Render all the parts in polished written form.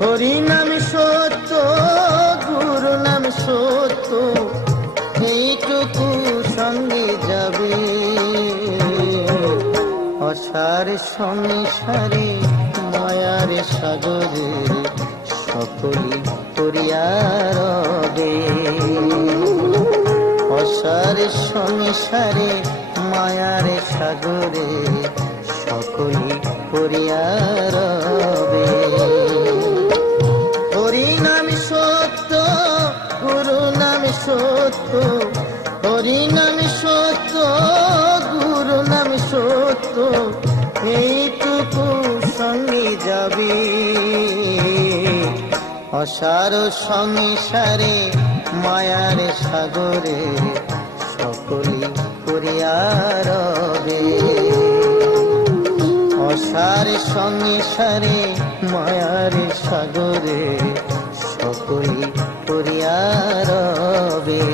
হরি নাম সত্য, গুরু নাম সত্য, এইটুকু সঙ্গে যাবে। অসার সংসারে মায়ার সাগরে সকলি করিয়া রবে। অসার সংসারে মায়ার সাগরে সকলি করিয়া রবে। হরি নাম সত্য, গুরু নাম সত্য, হরি নাম সত্য, গুরু নাম সত্য, এইটুকু সঙ্গে যাবে। অসার সংসারে মায়ার সাগরে সকলি করিয়া রবে। অসার সংসারে মায়ার সাগরে সকলি করিয়া রবে।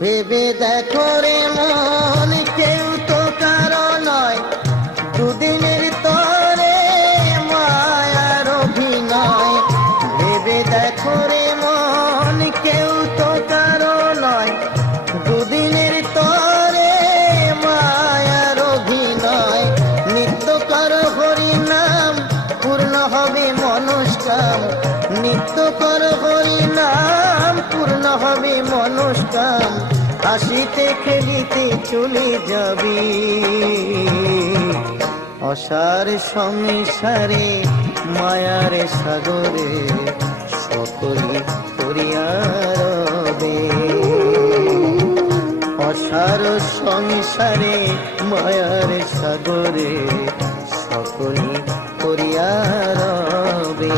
ভেবে দেখো রে মন, কেউ তো কারো নয়, দুদিনের তরে মায়ার অভিনয়। ভেবে দেখো রে মন, কেউ তো কারো নয়, দুদিনের তরে মায়ার অভিনয়। নিত্য কর হরি নাম, পূর্ণ হবে মনস্কাম। নিত্য কর হরি নাম, পূর্ণ হবে মনস্কাম। হাসিতে খেলিতে চলে যাবি। অসার সংসারে মায়ার সাগরে সকলি করিয়া রবে। অসার সংসারে মায়ার সাগরে সকলি করিয়া রবে।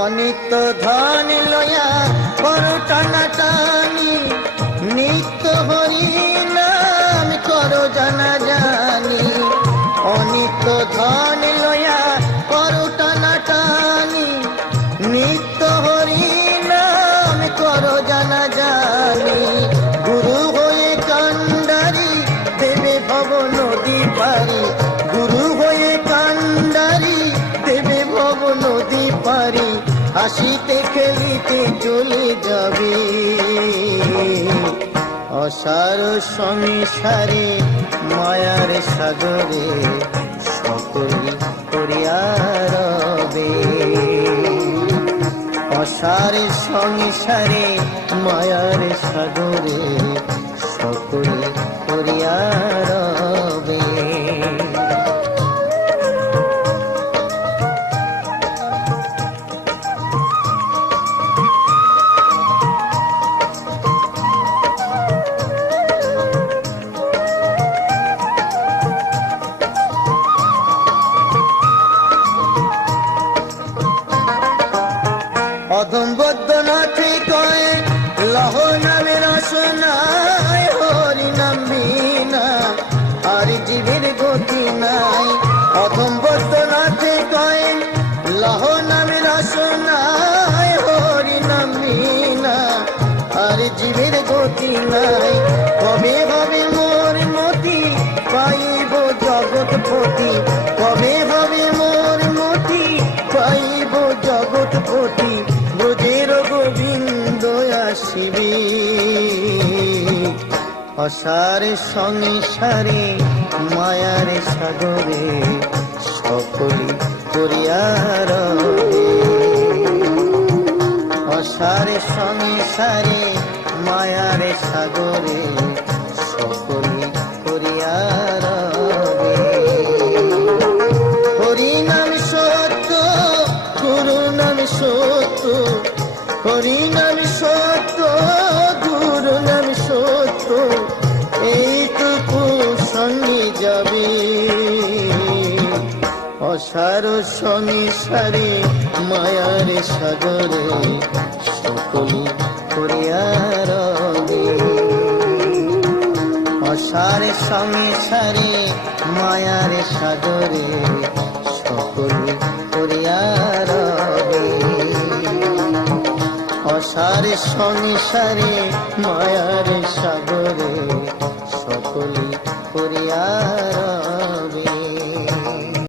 অনিত্য ধন লয়া করো টানাটানি, নিত্য হরি নাম করো জানা জানি। অনিত্য ধন লয়া করো টানাটানি, নিত্য হরি নাম করো জানা জানি। গুরু হয়ে কান্ডারি দেবে ভব নদী পারি, গুরু হয়ে কান্ডারি দেবে ভব নদী পারি। হাসিতে খেলিতে চলে যাবে। অসার সংসারে মায়ার সাগরে সকলি করিয়া রবে। অসার সংসারে মায়ার সাগরে সকলি করিয়া রবে। অধম বৈদ্যনাথে কয় লহ নামের রসনায়, হরি নাম বিনা আর জীবের গতি নাই। অধম বৈদ্যনাথে কয় লহ নামের রসনায়, হরি নাম বিনা আর জীবের গতি নাই। কবে হবে মোর মতি পাইব জগৎপতি, কবে হবে মোর মতি পাইব জগৎপতি। ব্রজের গোবিন্দ আসিবি। অসার সংসারে মায়ার সাগরে সকলি করিয়া রবে। অসার সংসারে মায়ার সাগরে সকলি করিয়া রবে। হরি নাম সত্য, গুরু নাম সত্য, হরিনাম সত্য, গুরু নাম সত্য, এইটুকু সঙ্গে যাবে। অসার সংসারে মায়ার সাগরে সকলি করিয়া রবে। অসার সংসারে মায়ার সাগরে সকলি করিয়া রবে। অসার সংসারে মায়ার সাগরে সকলি করিয়া